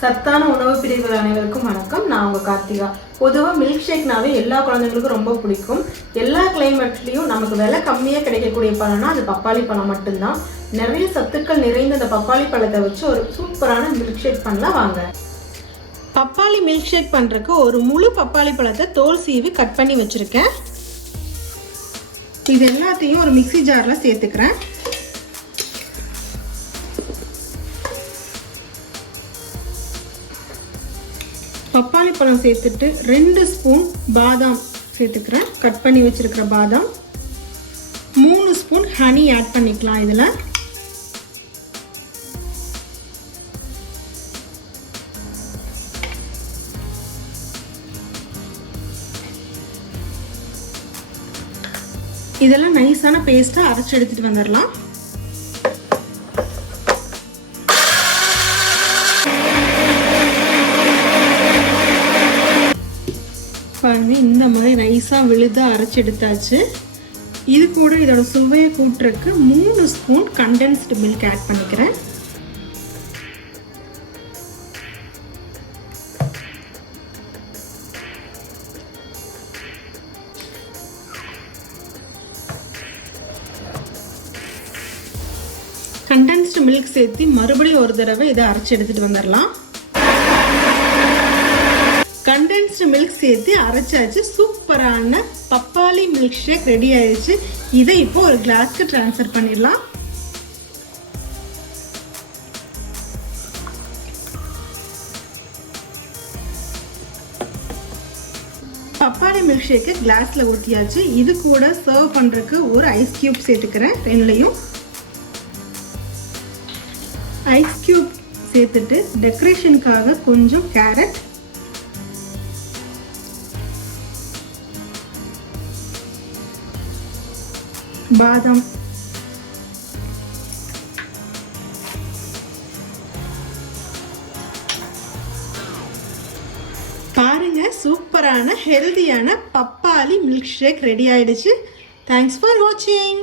சத்தான உணவு பிரிவுகள் அனைவருக்கும் வணக்கம். நான் உங்கள் கார்த்திகா. பொதுவாக மில்க் ஷேக்னாவே எல்லா குழந்தைங்களுக்கும் ரொம்ப பிடிக்கும். எல்லா கிளைமேட்லேயும் நமக்கு விலை கம்மியாக கிடைக்கக்கூடிய பழம்னா அது பப்பாளி பழம் மட்டும்தான். நிறைய சத்துக்கள் நிறைந்த அந்த பப்பாளி பழத்தை வச்சு ஒரு சூப்பரான மில்க் ஷேக் பண்ணலாம் வாங்க. பப்பாளி மில்க் ஷேக் பண்ணுறதுக்கு ஒரு முழு பப்பாளி பழத்தை தோல் சீவி கட் பண்ணி வச்சுருக்கேன். இது எல்லாத்தையும் ஒரு மிக்சி ஜாரில் சேர்த்துக்கிறேன். பப்பாளி பழம் சேர்த்துட்டு 2 ஸ்பூன் பாதாம் சேர்த்துக்கிறேன். கட் பண்ணி வச்சிருக்கிற பாதாம். 3 ஸ்பூன் ஹனி ஆட் பண்ணிக்கலாம். இதில் இதெல்லாம் நைஸான பேஸ்ட்டாக அரைச்சி எடுத்துட்டு வந்துடலாம். பாருங்க, இந்த மாதிரி நைஸாக விழுதாக அரைச்சி எடுத்தாச்சு. இது கூட இதோட சுவையை கூட்டுறதுக்கு 3 ஸ்பூன் கண்டென்ஸ்டு மில்க் ஆட் பண்ணிக்கிறேன். கண்டென்ஸ்டு மில்க் சேர்த்து மறுபடியும் ஒரு தடவை இதை அரைச்சி எடுத்துட்டு வந்துடலாம். கண்டென்ஸ்டு மில்க் சேர்த்து அரைச்சாச்சு. சூப்பரான பப்பாளி மில்க் ஷேக் ரெடி ஆயிடுச்சு. இதை இப்போ ஒரு கிளாஸ்க்கு ட்ரான்ஸ்ஃபர் பண்ணிடலாம். பப்பாளி மில்க் ஷேக்கு கிளாஸ்ல ஊற்றியாச்சு. இது கூட சர்வ் பண்றதுக்கு ஒரு ஐஸ் கியூப் சேர்த்துக்கிறேன். ரெண்டுலையும் ஐஸ் கியூப் சேர்த்துட்டு டெக்கரேஷனுக்காக கொஞ்சம் கேரட், பாதாம், பாருங்க, சூப்பரான ஹெல்தியான பப்பாளி மில்க் ஷேக் ரெடி ஆயிடுச்சு. தேங்க்ஸ் ஃபார் வாட்சிங்.